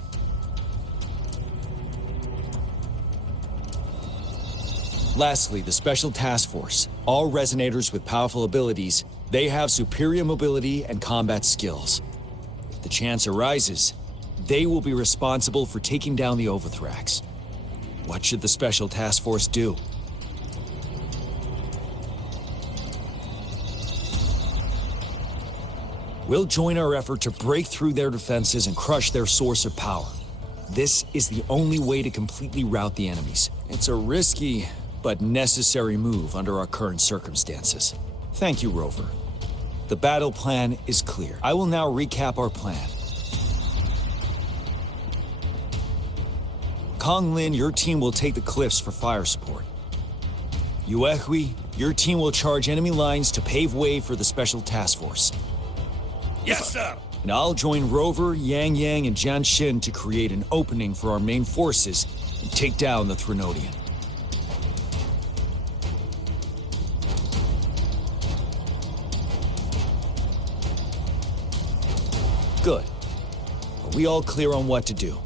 Lastly, the Special Task Force. All resonators with powerful abilities, they have superior mobility and combat skills. If the chance arises, they will be responsible for taking down the Overthrax. What should the Special Task Force do? We'll join our effort to break through their defenses and crush their source of power. This is the only way to completely rout the enemies. It's a risky, but necessary move under our current circumstances. Thank you, Rover. The battle plan is clear. I will now recap our plan. Kong Lin, your team will take the cliffs for fire support. Yuehui, your team will charge enemy lines to pave way for the Special Task Force. Yes, sir! And I'll join Rover, Yang Yang, and Jian Xin to create an opening for our main forces and take down the Threnodian. Good. Are we all clear on what to do?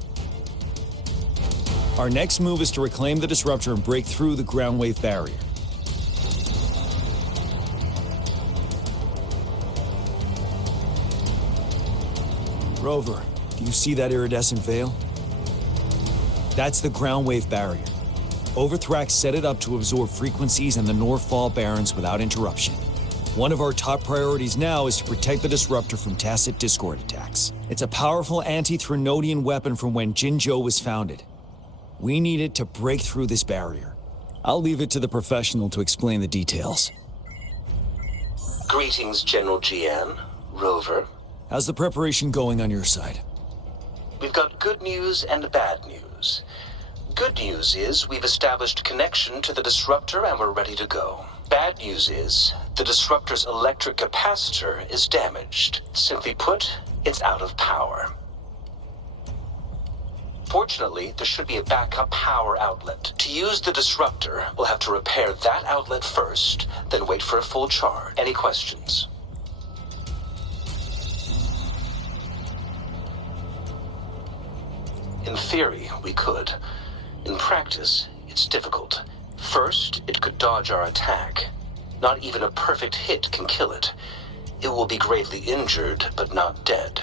Our next move is to reclaim the Disruptor and break through the ground wave barrier. Rover, do you see that iridescent veil? That's the ground wave barrier. Overthrax set it up to absorb frequencies in the Northfall Barrens without interruption. One of our top priorities now is to protect the disruptor from tacit Discord attacks. It's a powerful anti-Threnodian weapon from when Jinzhou was founded. We need it to break through this barrier. I'll leave it to the professional to explain the details. Greetings, General Jian. Rover. How's the preparation going on your side? We've got good news and bad news. Good news is we've established connection to the disruptor and we're ready to go. Bad news is the disruptor's electric capacitor is damaged. Simply put, it's out of power. Fortunately, there should be a backup power outlet. To use the disruptor, we'll have to repair that outlet first, then wait for a full charge. Any questions? In theory, we could. In practice, it's difficult. First, it could dodge our attack. Not even a perfect hit can kill it. It will be gravely injured, but not dead.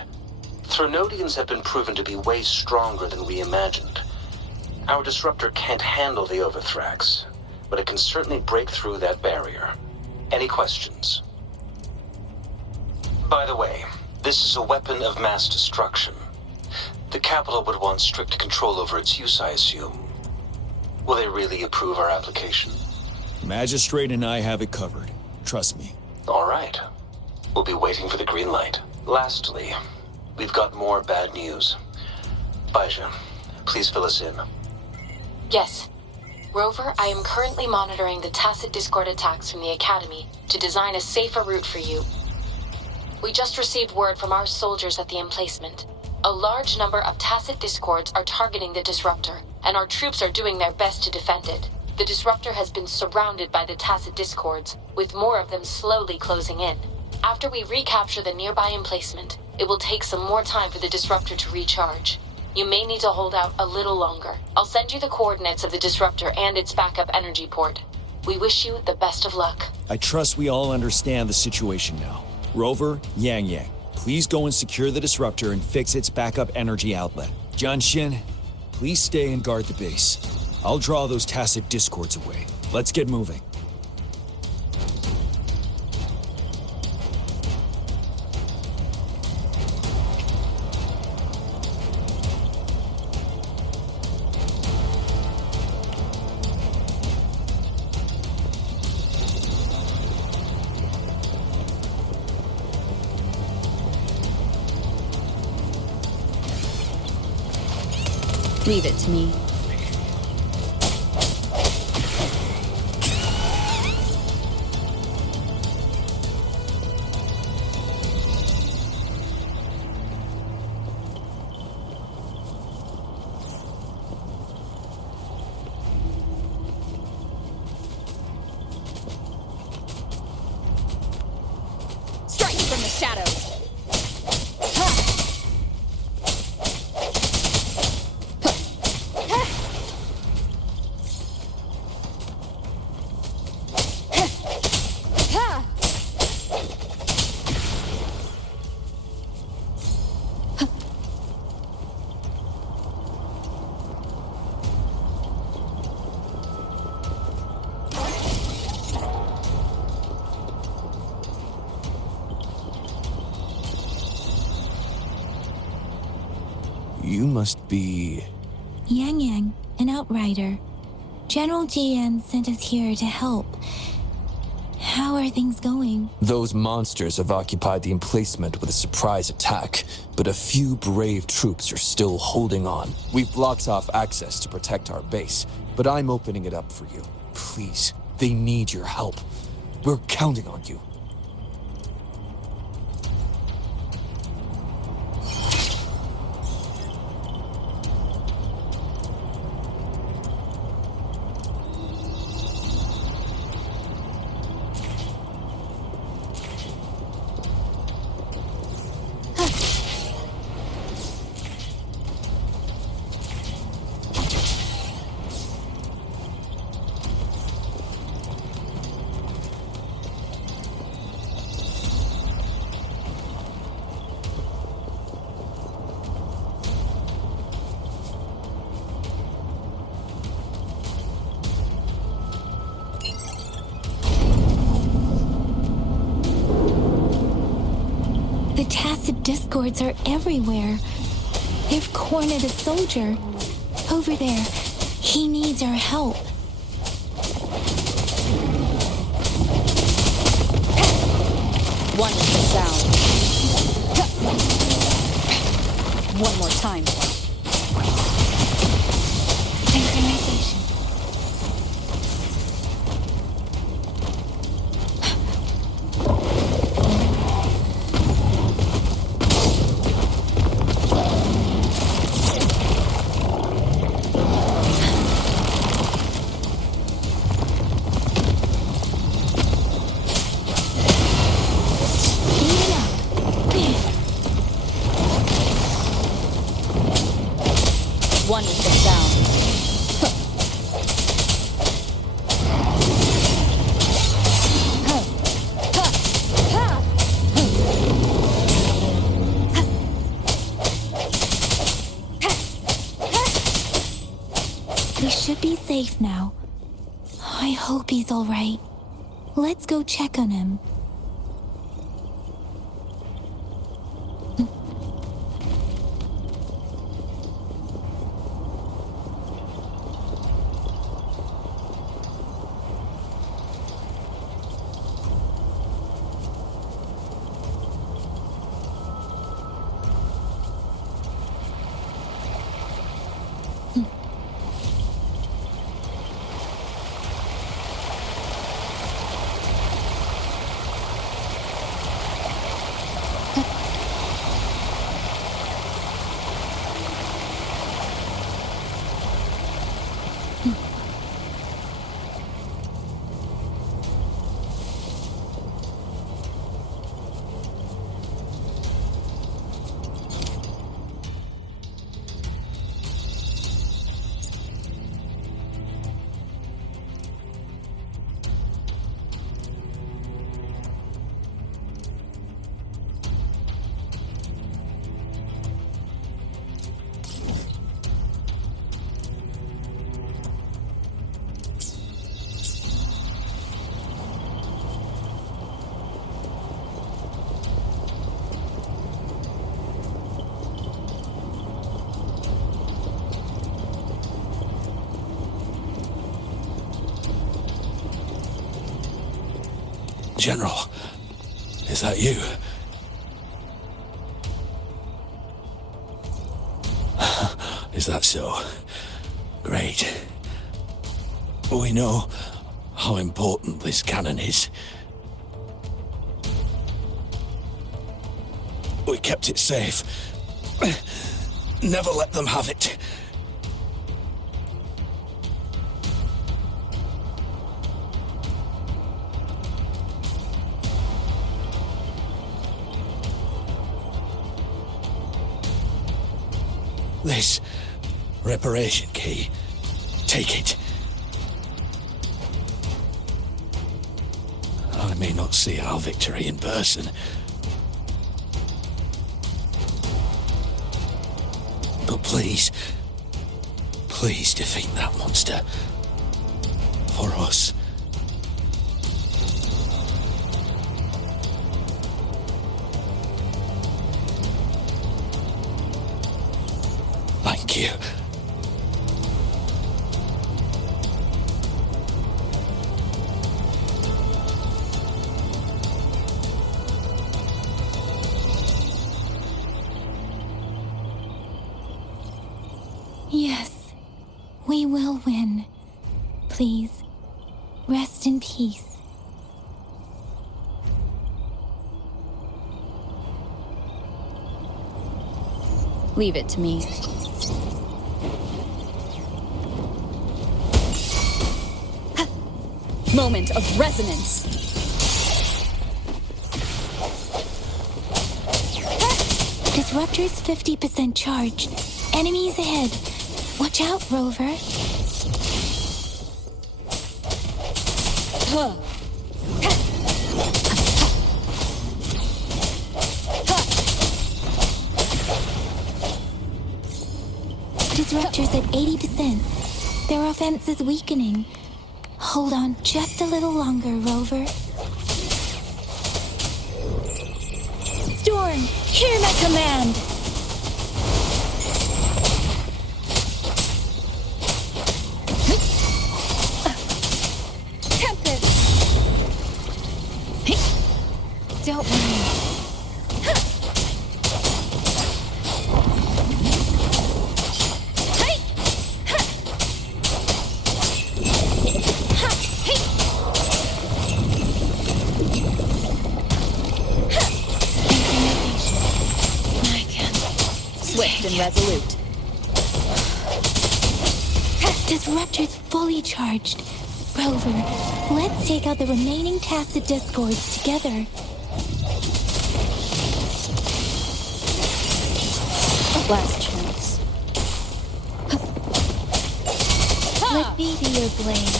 Threnodians have been proven to be way stronger than we imagined. Our disruptor can't handle the Overthrax, but it can certainly break through that barrier. Any questions? By the way, this is a weapon of mass destruction. The capital would want strict control over its use, I assume. Will they really approve our application? Magistrate and I have it covered. Trust me. All right. We'll be waiting for the green light. Lastly, we've got more bad news. Baizha, please fill us in. Yes. Rover, I am currently monitoring the tacit Discord attacks from the Academy to design a safer route for you. We just received word from our soldiers at the emplacement. A large number of tacit Discords are targeting the disruptor, and our troops are doing their best to defend it. The disruptor has been surrounded by the tacit Discords, with more of them slowly closing in. After we recapture the nearby emplacement, it will take some more time for the disruptor to recharge. You may need to hold out a little longer. I'll send you the coordinates of the disruptor and its backup energy port. We wish you the best of luck. I trust we all understand the situation now. Rover, Yang, please go and secure the disruptor and fix its backup energy outlet. Jianxin, please stay and guard the base. I'll draw those tacit Discords away. Let's get moving. Leave it to me. Strike from the shadows! You must be... Yang, an outrider. General Jian sent us here to help. How are things going? Those monsters have occupied the emplacement with a surprise attack, but a few brave troops are still holding on. We've blocked off access to protect our base, but I'm opening it up for you. Please, they need your help. We're counting on you. Tacit discords are everywhere. They've cornered a soldier. Over there. He needs our help. Wonderful sound. One more time. Synchronization. Wonderful sound. We should be safe now. I hope he's all right. Let's go check on him. General, is that you? Is that so? Great. We know how important this cannon is. We kept it safe. Never let them have it. This reparation key. Take it. I may not see our victory in person, but please defeat that monster. For us. Thank you. Yes, we will win. Please, rest in peace. Leave it to me. Moment of resonance. Disruptor's 50% charged. Enemies ahead. Watch out, Rover. Disruptor's at 80%. Their offense is weakening. Hold on just a little longer, Rover. Storm! Storm, hear my command! Tempest! Don't worry. Swift and resolute. Disruptor's fully charged. Rover, let's take out the remaining tacit discords together. Last chance. Let me be your blade.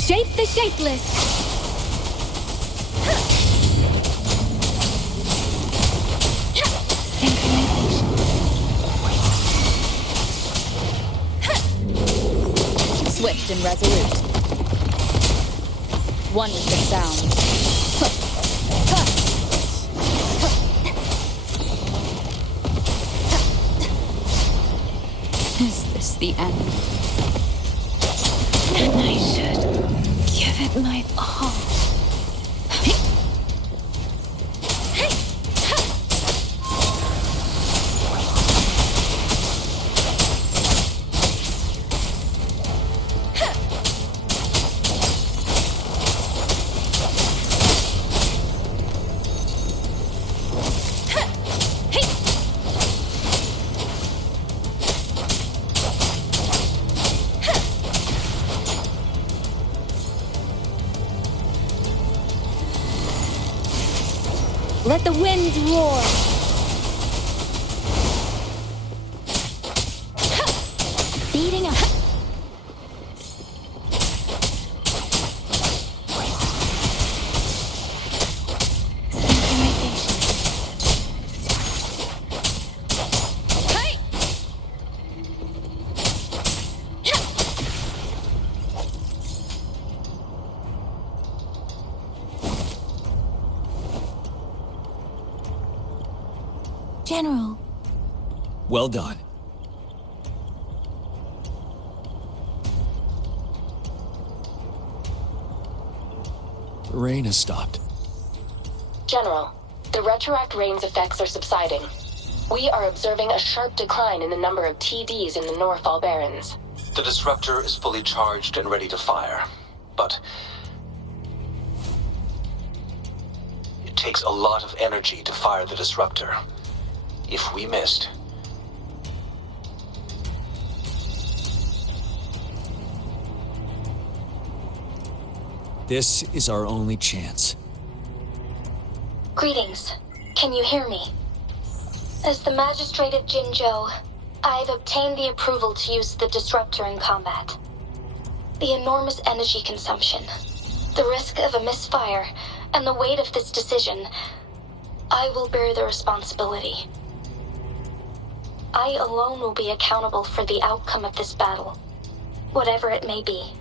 Shape the shapeless! Swift and resolute. One with the sound. Is this the end? And I should give it my all. Let the winds roar! Speeding up! General. Well done. The rain has stopped. General, the retroact rain's effects are subsiding. We are observing a sharp decline in the number of TDs in the Norfall Barrens. The disruptor is fully charged and ready to fire, but it takes a lot of energy to fire the disruptor. If we missed, this is our only chance. Greetings. Can you hear me? As the Magistrate of Jinzhou, I've obtained the approval to use the disruptor in combat. The enormous energy consumption, the risk of a misfire, and the weight of this decision, I will bear the responsibility. I alone will be accountable for the outcome of this battle, whatever it may be.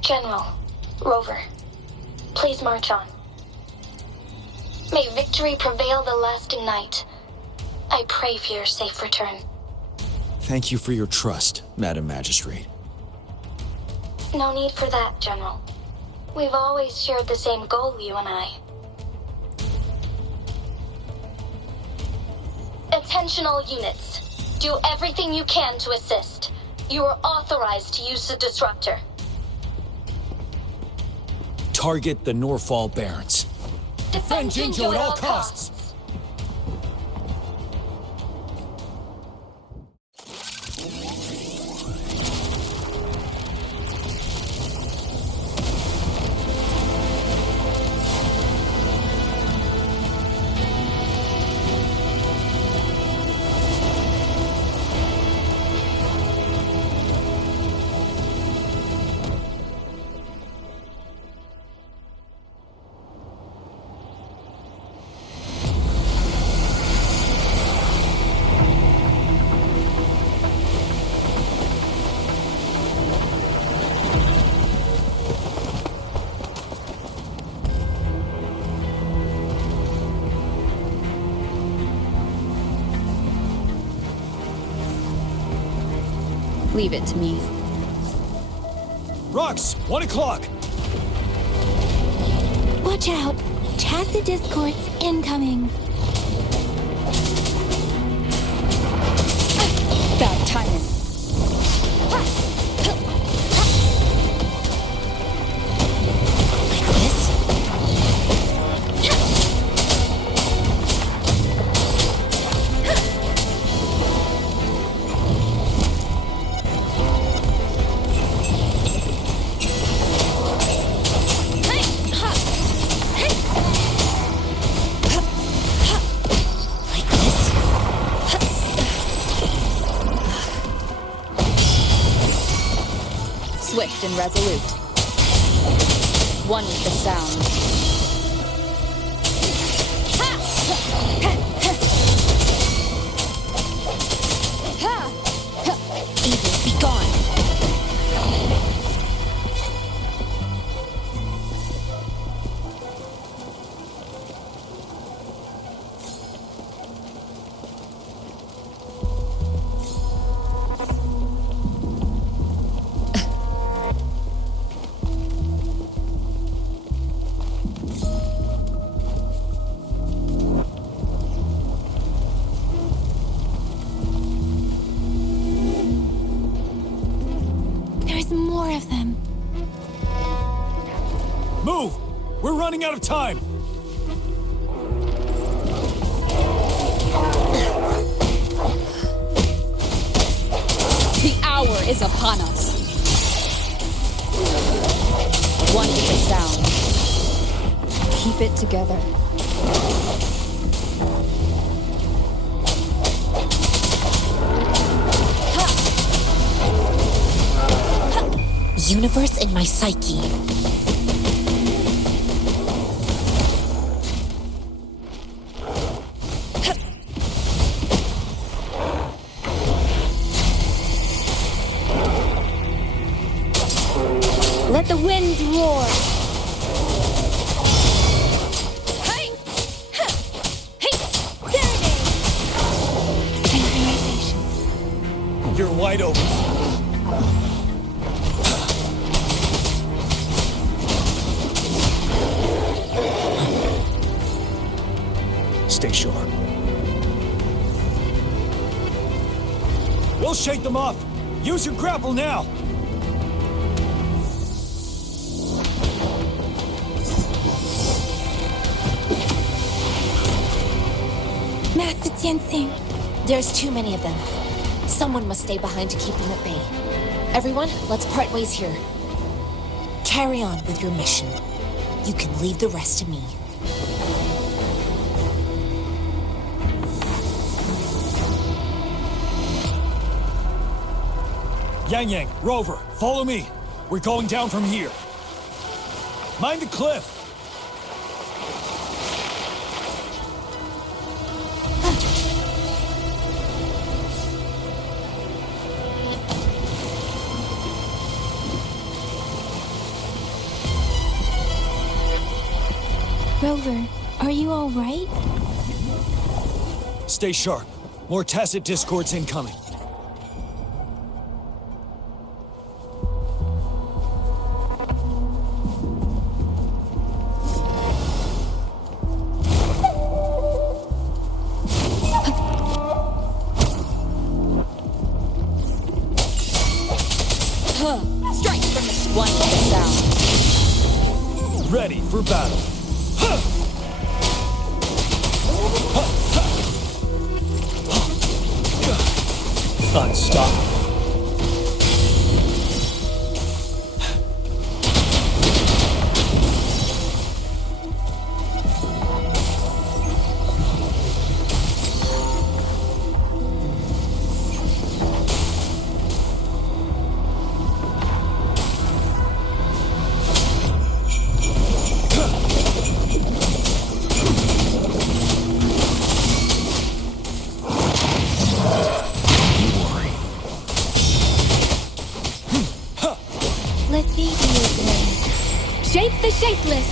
General, Rover, please march on. May victory prevail the lasting night. I pray for your safe return. Thank you for your trust, Madam Magistrate. No need for that, General. We've always shared the same goal, you and I. Attention all units. Do everything you can to assist. You are authorized to use the disruptor. Target the Norfall Barrens. Defend Jinzhou at all costs. Leave it to me. Rux, 1 o'clock! Watch out! Chassis discords incoming. Bad timing. Like this? Like this? Swift and resolute. One with the sound. Evil, be gone! There's more of them. Move! We're running out of time! The hour is upon us. One with the sound. Keep it together. Universe in my psyche. Let the winds roar. Hey! Hey! Synchronization. You're wide open. Stay sharp. We'll shake them off. Use your grapple now. Master Tianxing. There's too many of them. Someone must stay behind to keep them at bay. Everyone, let's part ways here. Carry on with your mission. You can leave the rest to me. Yang Yang, Rover, follow me. We're going down from here. Mind the cliff. Rover, are you all right? Stay sharp. More tacit discords incoming. Strike from the one with the sound. Ready for battle. Unstoppable. Let me be your blade. Shape the shapeless.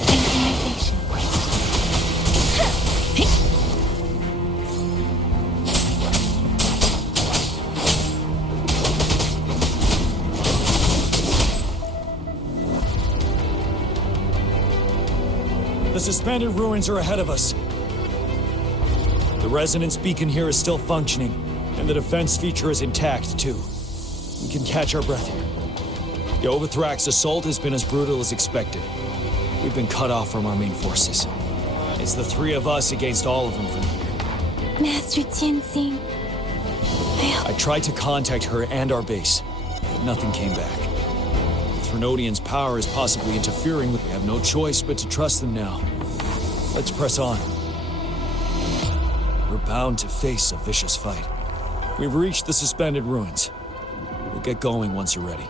Synchronization. The suspended ruins are ahead of us. The resonance beacon here is still functioning, and the defense feature is intact, too. We can catch our breath here. The Overthrak's assault has been as brutal as expected. We've been cut off from our main forces. It's the three of us against all of them from here. Master Tenzing. I tried to contact her and our base, but nothing came back. Trinodian's power is possibly interfering, but we have no choice but to trust them now. Let's press on. We're bound to face a vicious fight. We've reached the suspended ruins. We'll get going once you're ready.